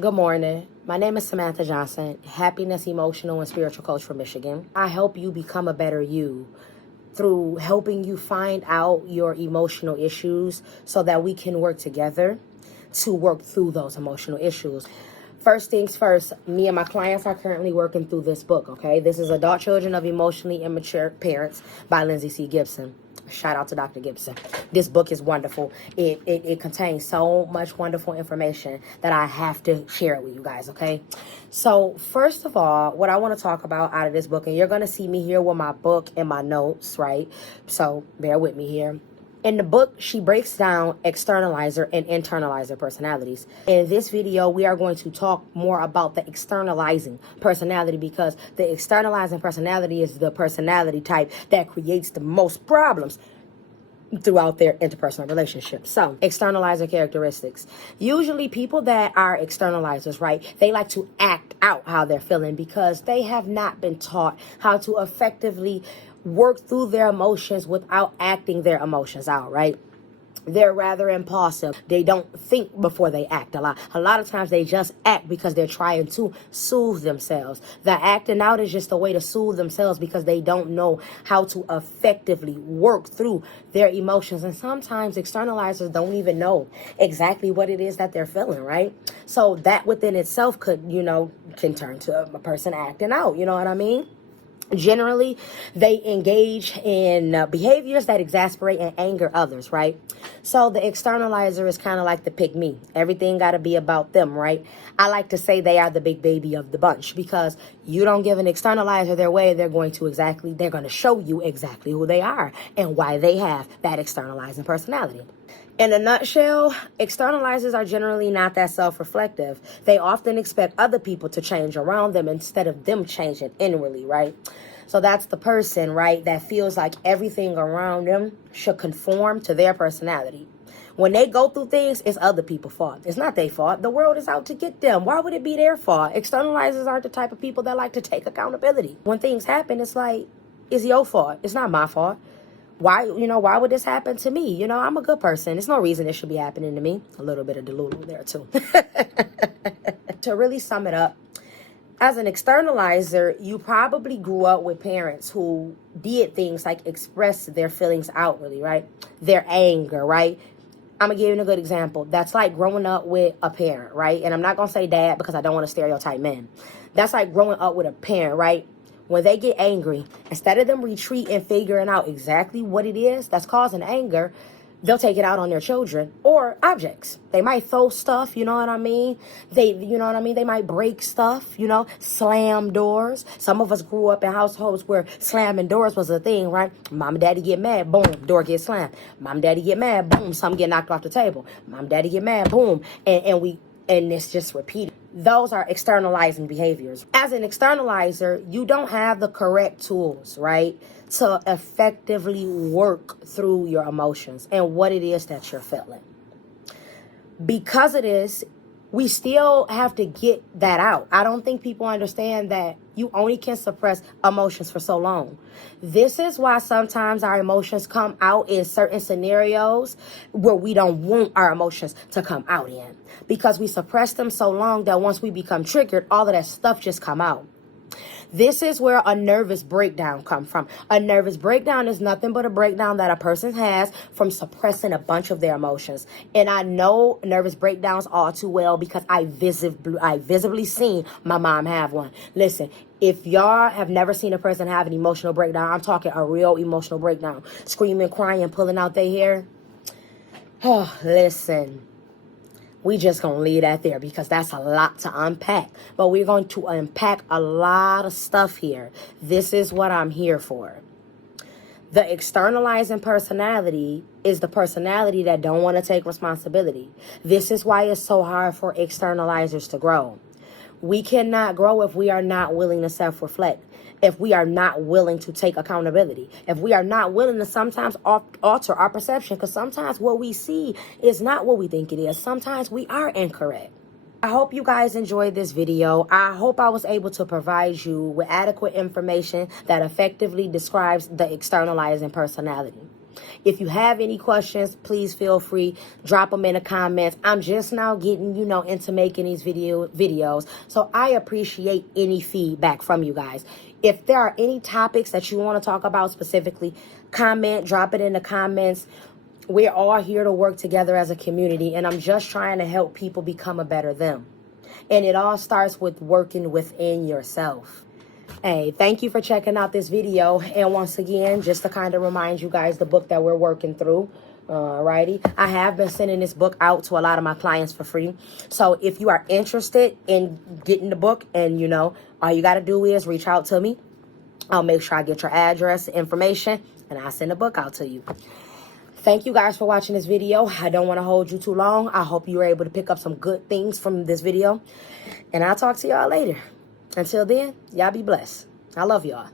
Good morning. My name is Samantha Johnson, happiness, emotional, and spiritual coach from Michigan. I help you become a better you through helping you find out your emotional issues so that we can work together to work through those emotional issues. First things first, me and my clients are currently working through this book, okay? This is Adult Children of Emotionally Immature Parents by Lindsay C. Gibson. Shout out to Dr. Gibson. This book is wonderful. It contains so much wonderful information that I have to share it with you guys, okay? So first of all, what I want to talk about out of this book, and you're going to see me here with my book and my notes, right? So bear with me here. In the book, she breaks down externalizer and internalizer personalities. In this video, we are going to talk more about the externalizing personality because the externalizing personality is the personality type that creates the most problems throughout their interpersonal relationships. So, externalizer characteristics. Usually people that are externalizers, right, they like to act out how they're feeling because they have not been taught how to effectively work through their emotions without acting their emotions out, right? They're rather impulsive. They don't think before they act a lot. A lot of times they just act because they're trying to soothe themselves. The acting out is just a way to soothe themselves because they don't know how to effectively work through their emotions. And sometimes externalizers don't even know exactly what it is that they're feeling, right? So that within itself could, can turn to a person acting out. You know what I mean? Generally, they engage in behaviors that exasperate and anger others, right? So the externalizer is kind of like the pick me. Everything got to be about them, right? I like to say they are the big baby of the bunch because you don't give an externalizer their way, they're going to show you exactly who they are and why they have that externalizing personality. In a nutshell, externalizers are generally not that self-reflective. They often expect other people to change around them instead of them changing inwardly, right? So that's the person, right, that feels like everything around them should conform to their personality. When they go through things, it's other people's fault. It's not their fault. The world is out to get them. Why would it be their fault? Externalizers aren't the type of people that like to take accountability. When things happen, it's like, it's your fault. It's not my fault. Why would this happen to me? I'm a good person. There's no reason it should be happening to me. A little bit of delulu there too. To really sum it up, as an externalizer, you probably grew up with parents who did things like express their feelings outwardly, right? Their anger, right? I'm going to give you a good example. That's like growing up with a parent, right? And I'm not going to say dad because I don't want to stereotype men. That's like growing up with a parent, right? When they get angry, instead of them retreating and figuring out exactly what it is that's causing anger, they'll take it out on their children or objects. They might throw stuff, you know what I mean? They might break stuff, slam doors. Some of us grew up in households where slamming doors was a thing, right? Mom and daddy get mad, boom, door gets slammed. Mom and daddy get mad, boom, something get knocked off the table. Mom and daddy get mad, boom, and it's just repeated. Those are externalizing behaviors. As an externalizer, you don't have the correct tools, right, to effectively work through your emotions and what it is that you're feeling. Because of this, we still have to get that out. I don't think people understand that you only can suppress emotions for so long. This is why sometimes our emotions come out in certain scenarios where we don't want our emotions to come out in. Because we suppress them so long that once we become triggered, all of that stuff just come out. This is where a nervous breakdown comes from. A nervous breakdown is nothing but a breakdown that a person has from suppressing a bunch of their emotions. And I know nervous breakdowns all too well because I visibly seen my mom have one. Listen, if y'all have never seen a person have an emotional breakdown, I'm talking a real emotional breakdown, screaming, crying, pulling out their hair. Oh, listen. We just going to leave that there because that's a lot to unpack. But we're going to unpack a lot of stuff here. This is what I'm here for. The externalizing personality is the personality that don't want to take responsibility. This is why it's so hard for externalizers to grow. We cannot grow if we are not willing to self-reflect, if we are not willing to take accountability, if we are not willing to sometimes alter our perception, because sometimes what we see is not what we think it is. Sometimes we are incorrect. I hope you guys enjoyed this video. I hope I was able to provide you with adequate information that effectively describes the externalizing personality. If you have any questions, please feel free, drop them in the comments. I'm just now getting, into making these videos. So I appreciate any feedback from you guys. If there are any topics that you want to talk about specifically, comment, drop it in the comments. We're all here to work together as a community, and I'm just trying to help people become a better them. And it all starts with working within yourself. Hey, thank you for checking out this video. And once again, just to kind of remind you guys the book that we're working through. Alrighty. I have been sending this book out to a lot of my clients for free. So if you are interested in getting the book, and all you got to do is reach out to me. I'll make sure I get your address, information, and I'll send the book out to you. Thank you guys for watching this video. I don't want to hold you too long. I hope you were able to pick up some good things from this video. And I'll talk to y'all later. Until then, y'all be blessed. I love y'all.